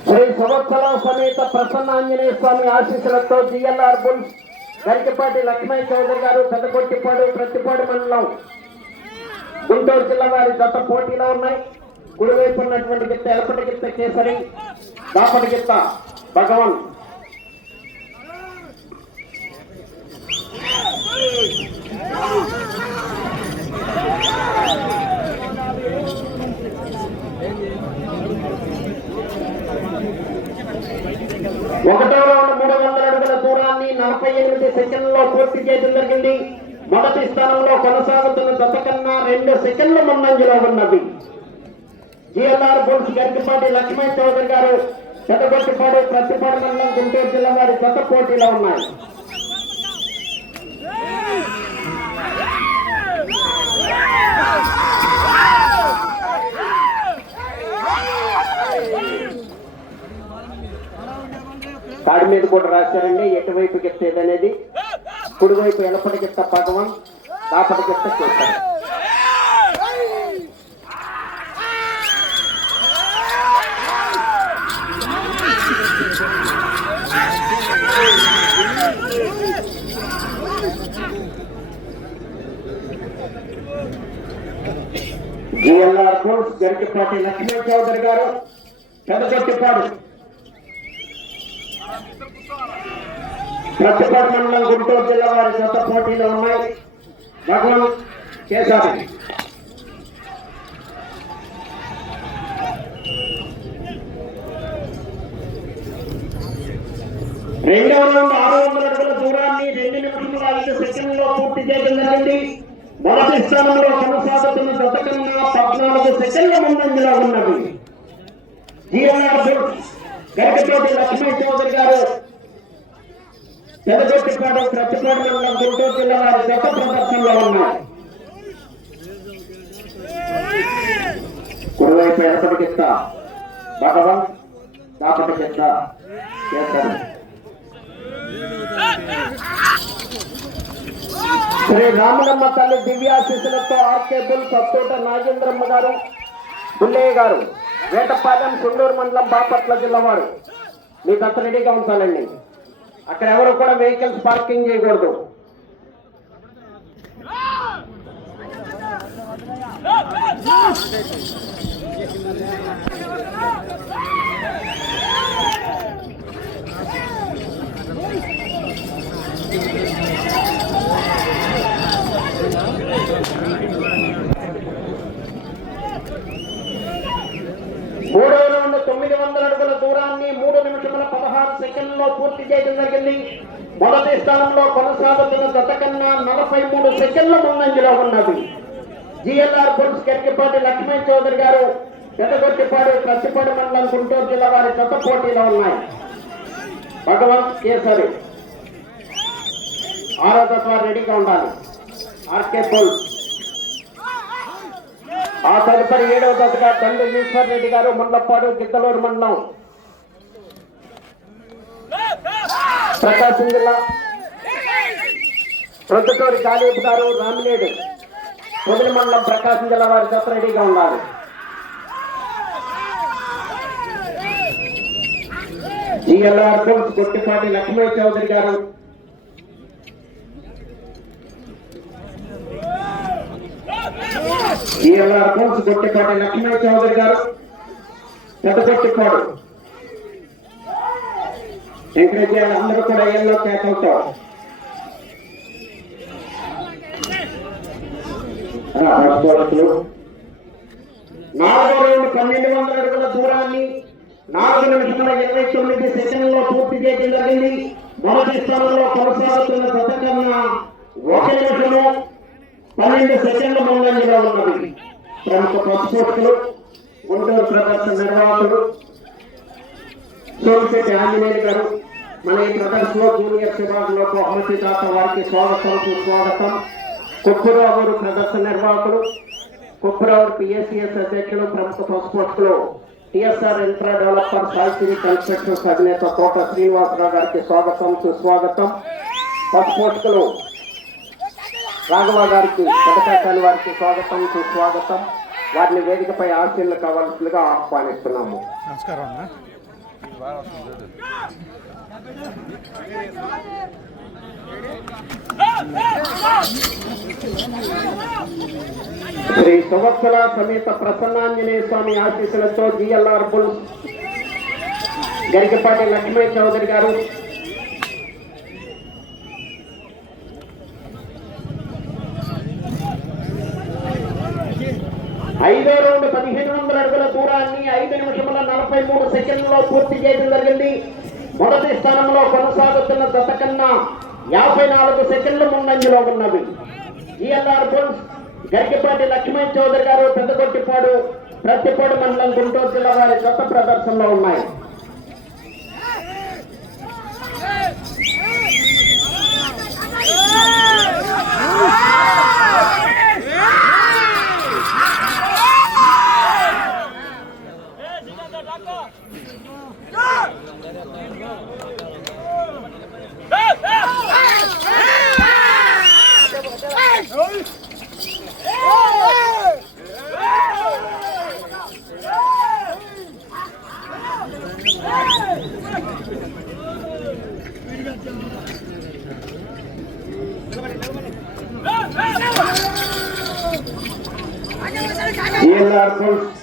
శ్రీ సంవత్సరం సమేత ప్రసన్నాంజనేయ స్వామి ఆశీస్సులతో GLR bull Garikapati Lakshmaiah Chowdary గారు పెద్దకొట్టిపాడు ప్రతిపాడు మండలం గుంటూరు జిల్లా వారి జత పోటీలో ఉన్నాయి. కుడివైపు ఉన్నటువంటి గిత్త ఎలపటి గిత్త కేసరి దాపటి గిత్త భగవన్. ఒకటో రౌండ్ మూడు వందల అడుగుల దూరాన్ని నలభై ఎనిమిది సెకండ్లో పూర్తి చేయడం జరిగింది. మొదటి స్థానంలో కొనసాగుతున్న గత కన్నా రెండు సెకండ్ల ముందంజలో ఉన్నది. జిఎల్ఆర్ బుల్స్ గట్టిపాటి లక్ష్మణ్ చౌదరి గారు పెద్దగొట్టిపాడు ప్రతిపాడు మండలం గుంటూరు జిల్లా వారి గత పోటీలో ఉన్నాయి. కాడి మీద కూడా రాశారండి. ఎటువైపు గిట్టేది అనేది కుడివైపు ఎలపటి గిత్త భగవాన్ దాపటి గిత్త చేస్తారు జిఎల్ఆర్ కోర్స్ గరికపాటి లక్ష్మణ్ చౌదరి గారు పెద్దకొట్టిపాడు ప్రతిపాడు మండలం గుంటూరు జిల్లా వారి సొంత పోటీలో ఉన్నాయి. భగవాన్ చేశారు రెండవ రౌండ్ ఆరు వందల అడుగుల దూరాన్ని రెండు నిమిషముల ఐదు సెకండ్లో పూర్తి చేయడం జరిగింది. మొదటి స్థానంలో కొనసాగుతున్న జత పద్నాలుగు సెకండ్ల ముందంజలో ఉన్నది. జిఎల్ఆర్ గరికతోటి లక్ష్మీ చౌదరి గారు పెదగొట్టిపాడు ప్రతిపాడు మండలం గుంటూరు జిల్లా వారి గత ప్రదర్శనలో ఉన్నాయి. కుడివైపు ఎడపటికిస్త భగవన్ దాపటికిస్త చేస్తారు శ్రీ రామనమ్మ తల్లి దివ్యాశీసులతో ఆర్కే బుల్ సత్తోట నాగేంద్రమ్మ గారు బుల్లయ్య గారు వేటపాలెం కుండూరు మండలం బాపట్ల జిల్లా వారు. మీకు అంత రెడీగా ఉంచాలండి. అక్కడ ఎవరు కూడా వెహికల్స్ పార్కింగ్ చేయకూడదు. మూడు వేల రౌండ్ తొమ్మిది వందల అడుగుల దూరం సెకండ్లో పూర్తి చేయడం జరిగింది. మొదటి స్థానంలో కొనసాగుతున్న గత కన్నా నలభై మూడు సెకండ్ల ముందంజలో ఉన్నది. జిఎల్ఆర్ బుల్స్ గరికిపాటి లక్ష్మణ్ చౌదరి గారు పెదగొట్టిపాడు కచ్చిపాడు మండలం గుంటూరు జిల్లా వారి గత పోటీలో ఉన్నాయి. భగవంత్ కేసరి ఆరో దశ రెడీగా ఉండాలి. ఆర్కే పోల్ ఆ తదుపరి ఏడవ దశగా తండ్రి ఈశ్వర్ రెడ్డి గారు ముల్లపాడు గిద్దలూరు మండలం. ప్రకాశం జిల్లా ప్రొద్దుటూరి కాళీపు గారు రామినేడు పొదిలి మండలం ప్రకాశం జిల్లా వారి జత రెడీగా ఉన్నారు. GLR bulls Gottipati Lakshmi Chowdary garu. GLR bulls Kottipati Lakshmi Chowdary garu. Peddagottipadu encourage అందరూ కూడా ఏళ్ళలో కేకలతో అవుతారు నాలుగో రౌండ్ పన్నెండు వందల అడుగుల దూరాన్ని నాలుగు నిమిషముల ఇరవై తొమ్మిది సెకండ్లో పూర్తి చేయడం జరిగింది మొదటి స్థానంలో కొనసాగుతున్న గత కన్నా ఒక నిమిషము పన్నెండు సెకండ్ల ముందంజలో ఉన్నది. ప్రముఖ పసుపోట్లు గుంటూరు ప్రదర్శన నిర్వాహకులు సోమిశెట్టి ఆంజనేయులు గారు. మన ఈ ప్రదర్శనలో జూనియర్ విభాగంలో బహుమతి దాత వారికి స్వాగతం సుస్వాగతం. కుప్పరావు గారు ప్రదర్శన నిర్వాహకులు కుప్పరావు పిఎస్సిఎస్ అధ్యక్షులు ప్రముఖ పశుపోషకులు TSR infra developer Saisri constructions అధినేత తోట శ్రీనివాసరావు గారికి స్వాగతం సుస్వాగతం. పశుపోషకులు రాఘవ గారికి పెదకాకాని వారికి స్వాగతం సుస్వాగతం. వారిని వేదికపై ఆశీర్లు కావాల్సిందిగా ఆహ్వానిస్తున్నాము. నమస్కారం అన్న శ్రీ సువత్సల సమేత ప్రసన్నాంజనేయ స్వామి ఆశీస్సులతో జిఎల్ఆర్ బుల్ గరికపాటి లక్ష్మీ చౌదరి గారు ఐదో రౌండ్ పదిహేను వందల అడుగుల దూరాన్ని ఐదు నిమిషముల నలభై మూడు సెకండ్లలో పూర్తి చేయడం జరిగింది మొదటి స్థానంలో కొనసాగుతున్న దశ కన్నా యాభై నాలుగు సెకండ్ల ముందంజలో ఉన్నవి. జిఎల్ఆర్ బుల్స్ గరికపాటి లక్ష్మణ్ చౌదరి గారు పెద్దకొట్టిపాడు ప్రతిపాడు మండలం గుంటూరు జిల్లా వారి గత ప్రదర్శనలో ఉన్నాయి. జిఎల్ఆర్ బుల్స్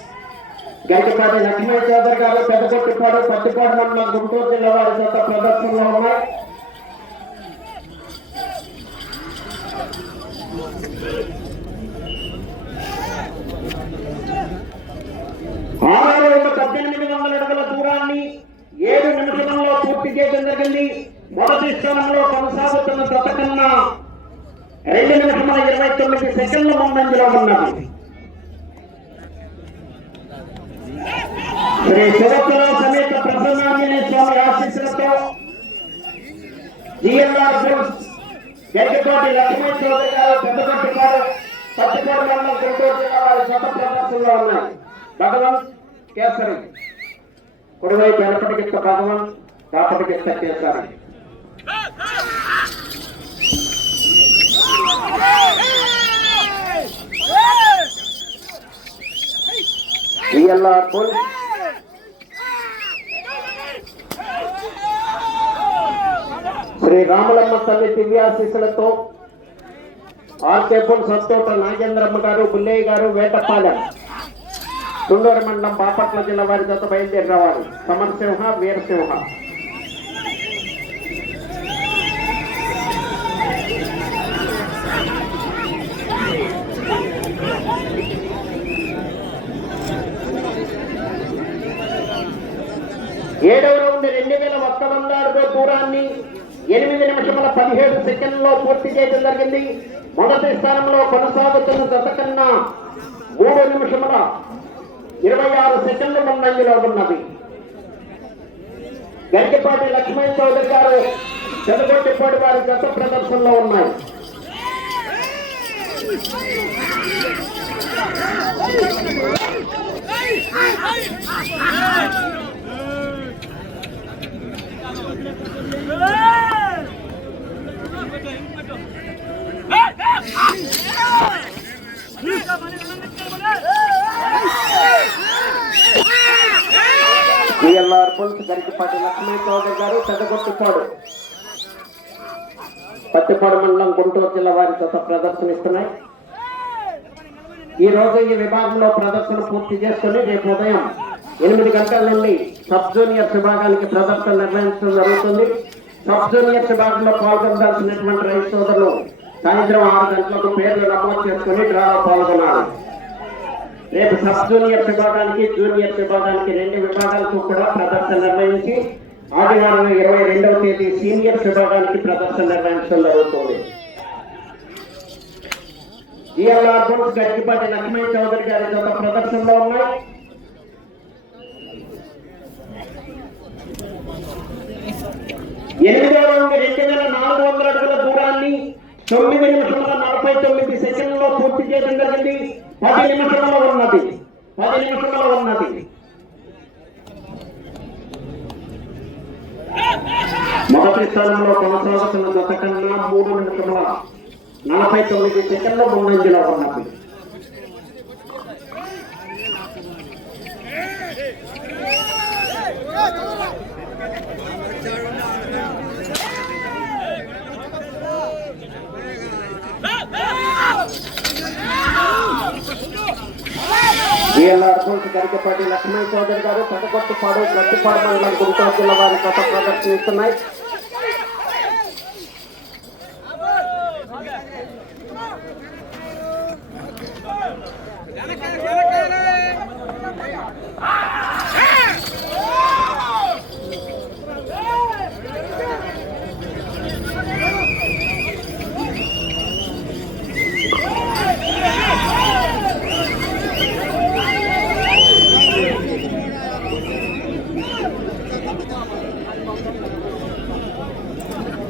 లక్ష్మీ చౌదరి గారు పెద్దకొట్టిపాడు పట్టుపాడు మండలం గుంటూరు జిల్లా వారి చేత ప్రదర్శనలో ఉన్నాయి. ఆరు వేల పద్దెనిమిది వందల అడుగుల దూరాన్ని ఏడు నిమిషంలో పూర్తి చేయడం జరిగింది. మొదటి స్థానంలో కొనసాగుతున్న గత కన్నా రెండు నిమిషముల ఇరవై తొమ్మిది సెకండ్ల ముందంజలో ఉన్నది. శ్రీ శివకుల సమేత ప్రసన్నాంజనేయ స్వామి ఆశీస్సులతో జిఎల్ఆర్ బుల్స్ గరికపాటి లక్ష్మీ చౌదరి గారు పెద్దపట్టి గారు పత్తిపాడు మండలం గుంటూరు జిల్లా వారి సొంత ప్రదర్శనలో ఉన్నాయి. భగవంత్ కేసరి. కుడివైపు వెనపటికిస్త భగవంత్ దాపటికిస్త కేసరి. జిఎల్ఆర్ బుల్స్ శ్రీ రామలమ్మ తల్లి దివ్యాశీస్సులతో ఆర్కే సత్తోట నాగేంద్రమ్మ గారు బుల్లయ్య గారు వేటపాలెం తుండూరు మండలం బాపట్ల జిల్లా వారి జత బయలుదేరి రావాలి సమరసింహ వీరసింహ. ఏడవ రౌండ్ రెండు వేల ఒక్క వందల ఎనిమిది నిమిషముల పదిహేడు సెకండ్లో పూర్తి చేయడం జరిగింది. మొదటి స్థానంలో కొనసాగుతున్న జత కన్నా మూడు నిమిషముల ఇరవై ఆరు సెకండ్ల ముందంజలో ఉన్నది. గరికపాటి లక్ష్మణ్ చౌదరి గారు చెదగొట్టిపాటి వారి గత ప్రదర్శనలో ఉన్నాయి. Hey! పుల్స్ గరికపాటి లక్ష్మీ చౌదరి గారు పెదగొట్టిపాడు పత్తిపాడు మండలం గుంటూరు జిల్లా వారి చేత ప్రదర్శనిస్తున్నాయి. ఈ రోజు ఈ విభాగంలో ప్రదర్శన పూర్తి చేసుకుని రేపు ఉదయం ఎనిమిది గంటల నుండి సబ్ జూనియర్స్ విభాగానికి ప్రదర్శన నిర్వహించడం జరుగుతుంది. సబ్ జూనియర్స్ విభాగంలో పాల్గొనాల్సినటువంటి రైతు సోదరులు సాయంత్రం ఆరు గంటలకు పేర్లు నమోదు చేసుకుని డ్రాలో పాల్గొన్నారు రేపు సబ్ జూనియర్ విభాగానికి జూనియర్ విభాగానికి రెండు విభాగాలకు కూడా ప్రదర్శన నిర్వహించి ఆదివారం ఇరవై రెండవ తేదీ సీనియర్ విభాగానికి ప్రదర్శన నిర్వహించడం జరుగుతుంది. ఈఎల్ఆర్ బోర్డ్స్ గట్టిపాటి లక్ష్మీ చౌదరి గారి యొక్క ప్రదర్శనలో ఉన్నాయి. ఎనిమిదవ నుండి రెండు వేల నాలుగు వందల అడుగుల దూరాన్ని తొమ్మిది నిమిషంలో నలభై తొమ్మిది సెకండ్లలో పూర్తి చేయడం జరిగింది. పది నిమిషంలో ఉన్నది. పది నిమిషంలో ఉన్నది. మొదటి స్థానంలో కొనసాగుతున్న గత కన్నా మూడు నిమిషముల నలభై తొమ్మిది సెకండ్ల ముందంజలో ఉన్నది. వీఎల్ఆర్ కోచ్ గరికపాటి లక్ష్మీ చౌదరి గారు పెదకొట్టుపాడు గట్టిపాడు మండలం గుంటూరు జిల్లా వారి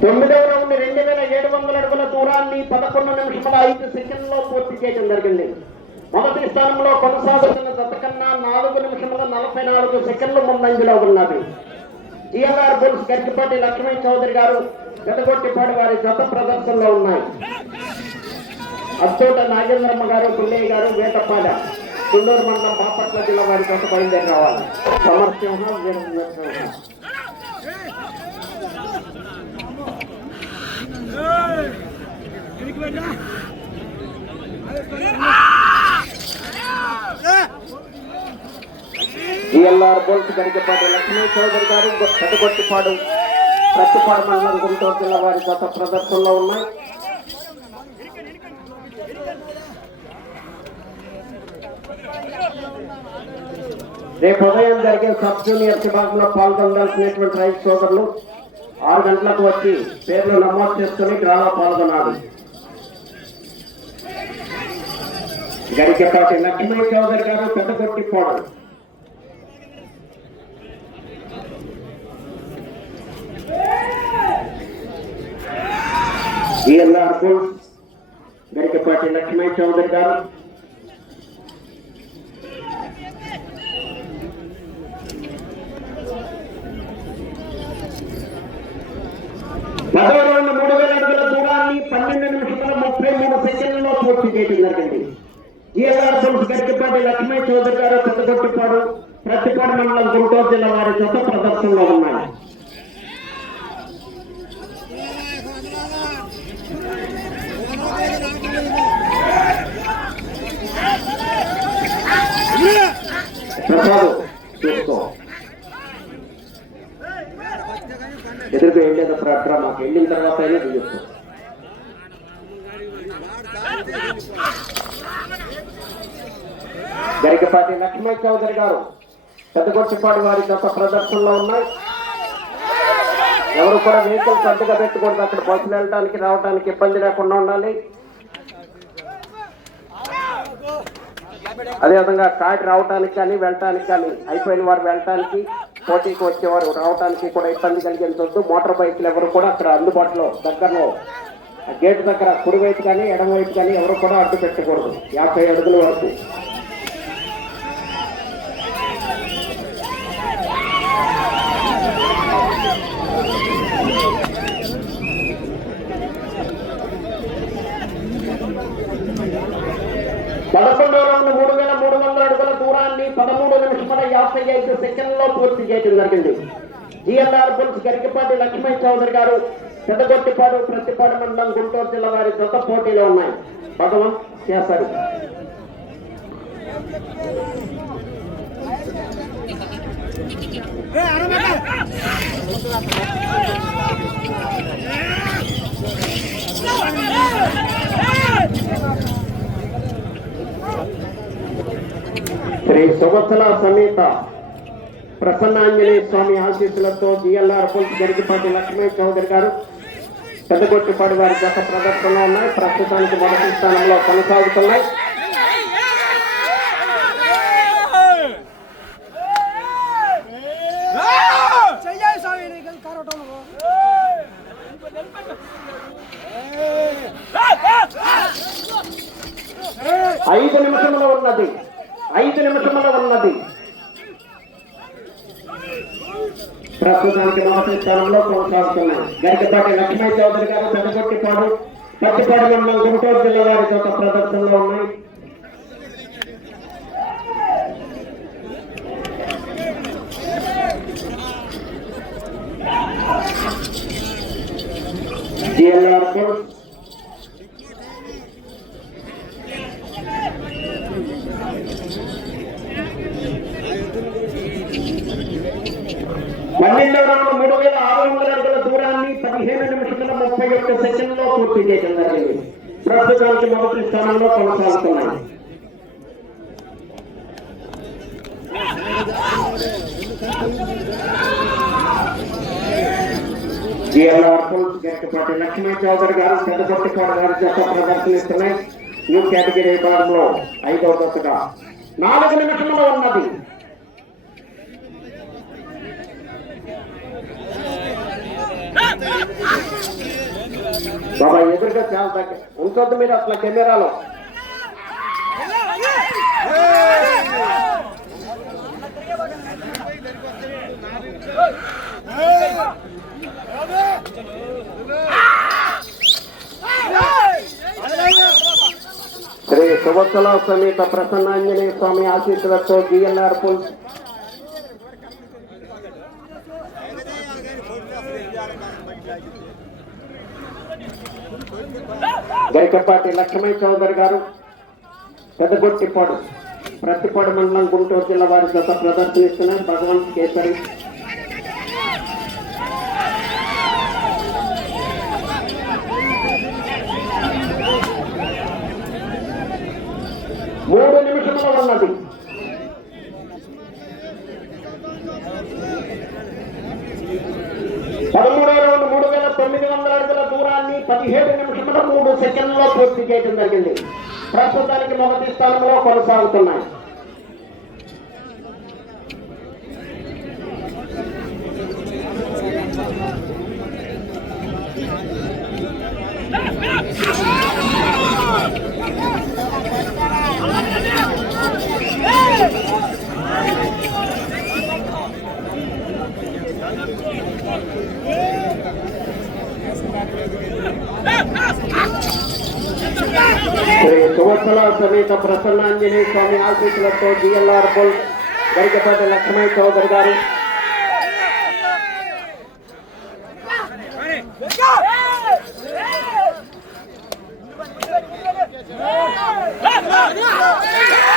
తొమ్మిదవ రౌండ్ రెండు వేల ఏడు వందల అడుగుల దూరాన్ని పదకొండు నిమిషముల ఐదు సెకండ్లో పూర్తి చేయడం జరిగింది. మొదటి స్థానంలో కొనసాగుతున్న జత కన్నా నాలుగు నిమిషముల నలభై నాలుగు సెకండ్లు ముందంజలో ఉన్నది జిఎల్ఆర్ బుల్స్ గట్టిపాటి లక్ష్మీ చౌదరి గారు గడగొట్టిపాటి వారి జత ప్రదర్శనలో ఉన్నాయి. అచ్చోట నాగేంద్రమ్మ గారు పుల్లయ్య గారు వేటపాడ కుండూరు మండలం బాపట్ల జిల్లా వారి జత బయలుదేరి రావాలి. సమర్సింహ వీరసింహ జిఎల్ఆర్ బోల్స్ గరికపాటి లక్ష్మీ చౌదరి గారు కట్టుకొట్టిపాడు ప్రతిపాడు మండలం గుంటూరు జిల్లా వారి గత ప్రదర్శనలో ఉన్నాయి. రేపు ఉదయం జరిగే సబ్ జూనియర్ విభాగంలో పాల్గొనాల్సినటువంటి రైతు సోదరులు ఆరు గంటలకు వచ్చి పేర్లు నమోదు చేసుకుని గ్రామ పాల్గొనాలి. గరికపాటి లక్ష్మీ చౌదరి గారు పెద్ద కొట్టిపోవడం ఈఎల్ఆర్ బుల్స్ గరికపాటి లక్ష్మీ చౌదరి గారు పదవ రౌండ్ మూడు వేల అడుగుల దూరాన్ని పన్నెండు నిమిషాల ముప్పై మూడు సెకండ్లలో పూర్తి చేయడం జరిగింది. ఈఎల్ఆర్ బుల్స్ గరికపాటి లక్ష్మీ చౌదరి గారు పెద్దగొట్టిపాడు ప్రతిపాడు మండలం గుంటూరు జిల్లా వారి చేత ప్రదర్శనలో ఉన్నాయి. ప్రసాద్ చూసుకో ఎదురుగా వెళ్ళేది అప్పుడు అట్రా మాకు. వెళ్ళిన తర్వాత అయినా దిగుతాం గరికపాటి లక్ష్మీ చౌదరి గారు పెద్దగొట్టిపాటి వారి గత ప్రదర్శనలో ఉన్నాయి. ఎవరు కూడా వెహికల్స్ అడ్డుగా పెట్టుకూడదు. అక్కడ బస్సులు వెళ్ళడానికి రావడానికి ఇబ్బంది లేకుండా ఉండాలి. అదేవిధంగా కాటి రావటానికి కానీ వెళ్ళటానికి కానీ అయిపోయిన వారు వెళ్ళటానికి పోటీకి వచ్చేవారు రావడానికి కూడా ఇబ్బంది కలిగించవద్దు మోటార్ బైక్లు ఎవరు కూడా అక్కడ అందుబాటులో దగ్గరలో. గేట్ దగ్గర కుడివైపు కానీ ఎడమవైపు కానీ ఎవరు కూడా అడ్డు పెట్టకూడదు. యాభై అడుగుల వరకు. పదకొండు రౌండ్ మూడు వేల మూడు వందల అడుగుల దూరాన్ని పదమూడు నిమిషముల యాభై ఐదు సెకండ్లో పూర్తి చేయడం జరిగింది. జిఎల్ఆర్ బుల్స్ గరికపాటి లక్ష్మణ్ చౌదరి గారు పెద్దగొట్టిపాడు ప్రతిపాడు మండలం గుంటూరు జిల్లా వారి జత పోటీలో ఉన్నాయి. భగవంత్ చేశారు. శ్రీ సువత్సల సమేత ప్రసన్నాంజనేయ స్వామి ఆశీస్సులతో జిఎల్ఆర్ పుల్స్ గరికపాటి లక్ష్మీ చౌదరి గారు పెద్దగొట్టిపాడు వారి గత ప్రదర్శనలో ఉన్నాయి. ప్రస్తుతానికి మొదటి స్థానంలో కొనసాగుతున్నాయి చెయ్యాలి స్వామి నీకు కరోటం నువ్వు ఐదు నిమిషములు ఉన్నది ఐదు నిమిషములు ఉన్నది ప్రస్తుతానికి మొదటి స్థానంలో కొనసాగుతున్నాయి గరికపాటి లక్ష్మీ చౌదరి గారు పెదగొట్టిపాడు పట్టిపాడు మండలం గుంటూరు జిల్లా వారి యొక్క ప్రదర్శనలో ఉన్నాయి. జిఎల్ఆర్ ఫోర్స్ పన్నెండవ రౌండ్ మూడు వేల ఆరు వందల అడుగుల దూరాన్ని పదిహేను నిమిషముల ముప్పై ఒక్క సెకండ్లో పూర్తి చేయడం జరిగింది. ప్రస్తుతానికి మొదటి స్థానంలో కొనసాగుతున్నాయి. జిఎల్ఆర్ ఫుల్స్ గట్టిపాటి లక్ష్మీ చౌదరి గారు పెద్దపట్టిపాడు గారు జత ప్రదర్శనిస్తున్నాయి. ఈ కేటగిరీ విభాగంలో ఐదవ దశగా నాలుగు నిమిషంలో ఉన్నది. బాబా ఎదురుగా చాలా దగ్గర ఉంచొద్దు మీరు అట్లా కెమెరాలో. శ్రీ సువత్సల సమేత ప్రసన్నాంజనేయ స్వామి ఆశీస్సులతో జిఎన్ఆర్ పుల్స్ గరికపాటి లక్ష్మయ్య చౌదరి గారు పెద్దగొట్టిపాడు ప్రతిపాడు మండలం గుంటూరు జిల్లా వారి జత ప్రదర్శనిస్తున్నారు భగవంత్ కేసరి. మూడు నిమిషంలో ఉన్నది. పదమూడో రౌండ్ మూడు వేల తొమ్మిది వందల పదిహేడు నిమిషముల మూడు సెకండ్లో పూర్తి చేయడం జరిగింది. ప్రస్తుతానికి మొదటి స్థానంలో కొనసాగుతున్నాయి శ్రీ సువత్సల సమేత ప్రసన్నాంజనేయ స్వామి ఆశీస్సులతో జిఎల్ఆర్ బోల్ గరికపాటి లక్ష్మయ్య చౌదరి గారు.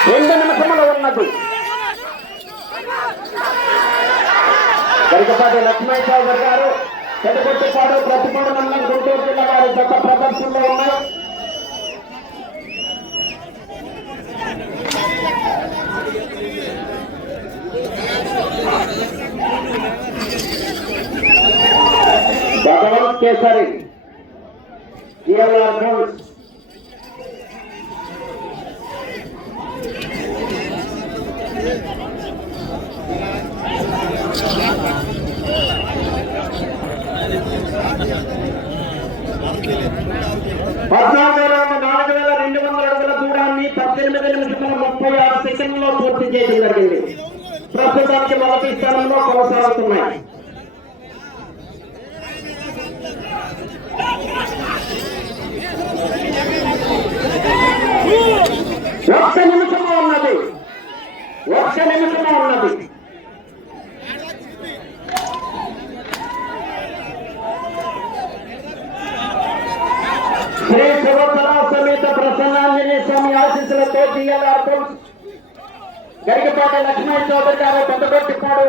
రెండు నిమిషములు ఉన్నది గరికపాటి లక్ష్మయ్య చౌదరి గారు పెద్దకొట్టిపాడు ప్రతిపాడు మండలం గుంటూరు జిల్లా వారి గత ప్రదర్శనలో ఉన్నాయి. భగవంత్ కేసరి జిఎల్ఆర్ గోల్డ్ పద్నాలుగు వేల నాలుగు వేల రెండు వందల అడుగుల దూరాన్ని పద్దెనిమిది నిమిషముల ఆరు సెకండ్లో పూర్తి చేయడం జరిగింది. ప్రస్తుతానికి మొదటి స్థానంలో కొనసాగుతున్నాయి. ఒక్క నిమిషము ఉన్నది. ఒక్క నిమిషము ఉన్నది. శ్రీ శివతల సమేత ప్రసన్నాంజనేయ స్వామి ఆశీస్సులతో జిఎల్ఆర్ గరికపాటి లక్ష్మణ్ చౌదరి గారు పెద్దగొట్టిపాడు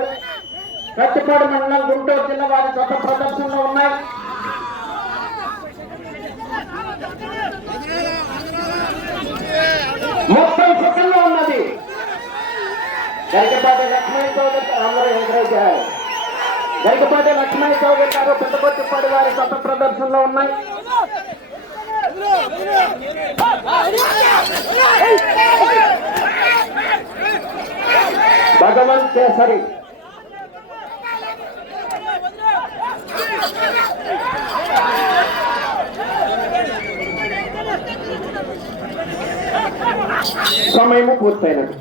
కట్టిపాడు మండలం గుంటూరు జిల్లా వారి గత ప్రదర్శనలో ఉన్నాయి. మొత్తం సెకండ్లో ఉన్నది. గరికపాటి లక్ష్మణ్ చౌదరి అందరూ ఎంకరేజ్ చేయాలి గరికపాటి చౌదరి గారు పెద్దగొట్టిపాడు వారి గత ప్రదర్శనలో ఉన్నాయి. భగవంత్ కేసరి సమయము పూర్తయినది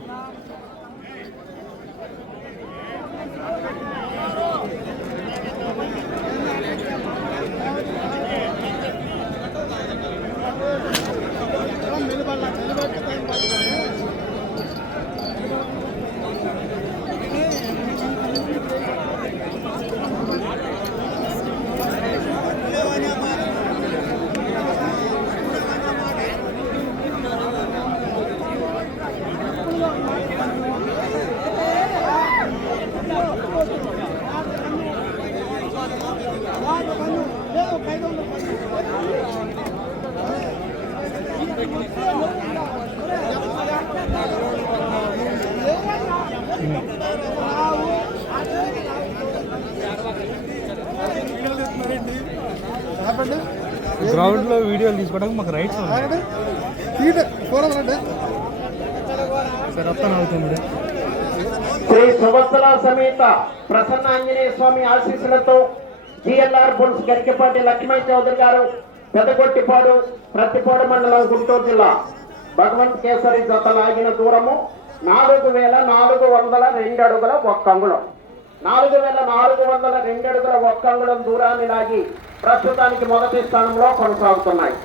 గ్రౌండ్ లో వీడియోలు తీసుకోవడానికి మాకు రైట్స్ అవుతుంది శ్రీ సుభద్ర సమేత ప్రసన్న ఆంజనేయ స్వామి ఆశీస్సులతో జిఎల్ఆర్ బుల్స్ గరికపాటి లక్ష్మణ్ చౌదరి గారు పెదగొట్టిపాడు ప్రతిపాడు మండలం గుంటూరు జిల్లా భగవంత్ కేసరి జత లాగిన దూరము నాలుగు వేల నాలుగు వందల రెండు అడుగుల ఒక్క అంగుళం నాలుగు వేల నాలుగు వందల రెండు అడుగుల ఒక్క అంగుళం దూరాన్ని లాగి ప్రస్తుతానికి మొదటి స్థానంలో కొనసాగుతున్నాయి.